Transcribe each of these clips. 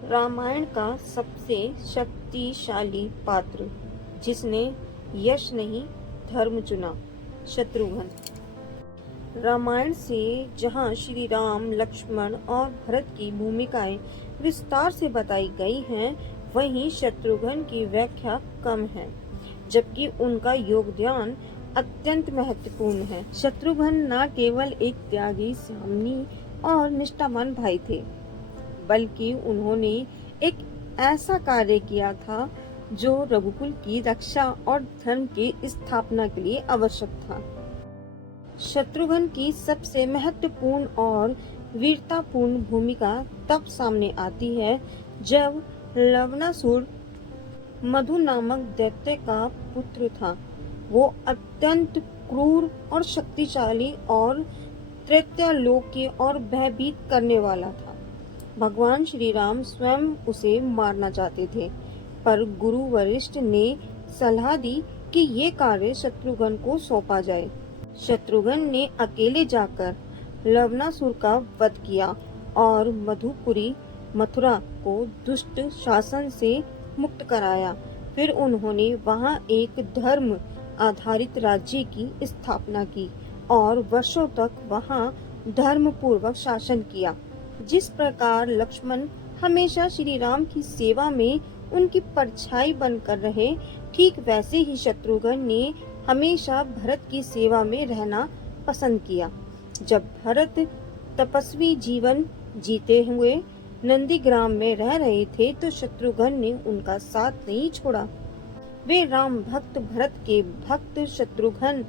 रामायण का सबसे शक्तिशाली पात्र जिसने यश नहीं धर्म चुना, शत्रुघ्न। रामायण से जहां श्री राम, लक्ष्मण और भरत की भूमिकाएं विस्तार से बताई गई हैं, वहीं शत्रुघ्न की व्याख्या कम है, जबकि उनका योगदान अत्यंत महत्वपूर्ण है। शत्रुघ्न न केवल एक त्यागी, संयमी और निष्ठावान भाई थे, बल्कि उन्होंने एक ऐसा कार्य किया था जो रघुकुल की रक्षा और धर्म की स्थापना के लिए आवश्यक था। शत्रुघ्न की सबसे महत्वपूर्ण और वीरतापूर्ण भूमिका तब सामने आती है जब लवणासुर मधु नामक दैत्य का पुत्र था। वो अत्यंत क्रूर और शक्तिशाली और त्रैत्यलोक्य और भयभीत करने वाला था। भगवान श्री राम स्वयं उसे मारना चाहते थे, पर गुरु वरिष्ठ ने सलाह दी कि ये कार्य शत्रुघ्न को सौंपा जाए। शत्रुघ्न ने अकेले जाकर लवणासुर का वध किया और मधुपुरी मथुरा को दुष्ट शासन से मुक्त कराया। फिर उन्होंने वहां एक धर्म आधारित राज्य की स्थापना की और वर्षों तक वहां धर्म पूर्वक शासन किया। जिस प्रकार लक्ष्मण हमेशा श्री राम की सेवा में उनकी परछाई बनकर रहे, ठीक वैसे ही शत्रुघ्न ने हमेशा भरत की सेवा में रहना पसंद किया। जब भरत तपस्वी जीवन जीते हुए नंदीग्राम में रह रहे थे, तो शत्रुघ्न ने उनका साथ नहीं छोड़ा। वे राम भक्त भरत के भक्त शत्रुघ्न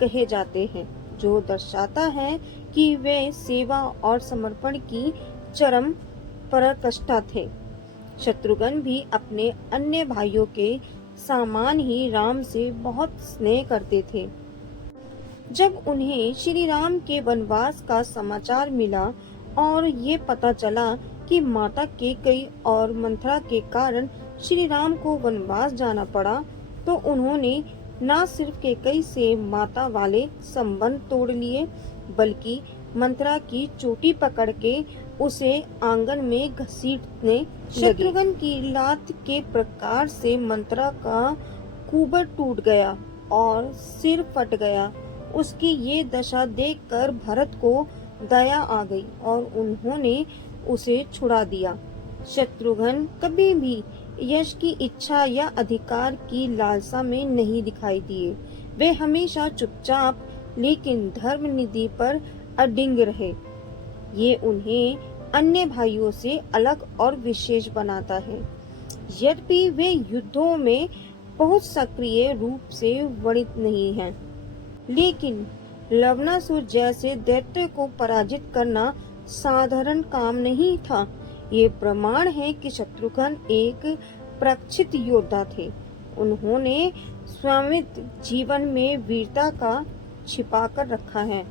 कहे जाते हैं, जो दर्शाता है कि वे सेवा और समर्पण की चरम पराकाष्ठा थे। शत्रुघ्न भी अपने अन्य भाइयों के समान ही राम से बहुत स्नेह करते थे। जब उन्हें श्री राम के वनवास का समाचार मिला और ये पता चला कि माता कैकेयी और मंथरा के कारण श्री राम को वनवास जाना पड़ा, तो उन्होंने न सिर्फ कैकेयी से माता वाले संबंध तोड़ लिए, बल्कि मंथरा की चोटी पकड़ के उसे आंगन में घसीटने लगे। शत्रुघ्न की लात के प्रकार से मंथरा का कुबर टूट गया और सिर फट गया। उसकी ये दशा देखकर भरत को दया आ गई और उन्होंने उसे छुड़ा दिया। शत्रुघ्न कभी भी यश की इच्छा या अधिकार की लालसा में नहीं दिखाई दिए। वे हमेशा चुपचाप लेकिन धर्म नीति पर अडिग रहे। ये उन्हें अन्य भाइयों से अलग और विशेष बनाता है। यद्यपि वे युद्धों में बहुत सक्रिय रूप से वर्णित नहीं हैं, लेकिन लवणासुर जैसे दैत्य को पराजित करना साधारण काम नहीं था। ये प्रमाण है कि शत्रुघ्न एक प्रशिक्षित योद्धा थे। उन्होंने स्वयं जीवन में वीरता का छिपा कर रखा है।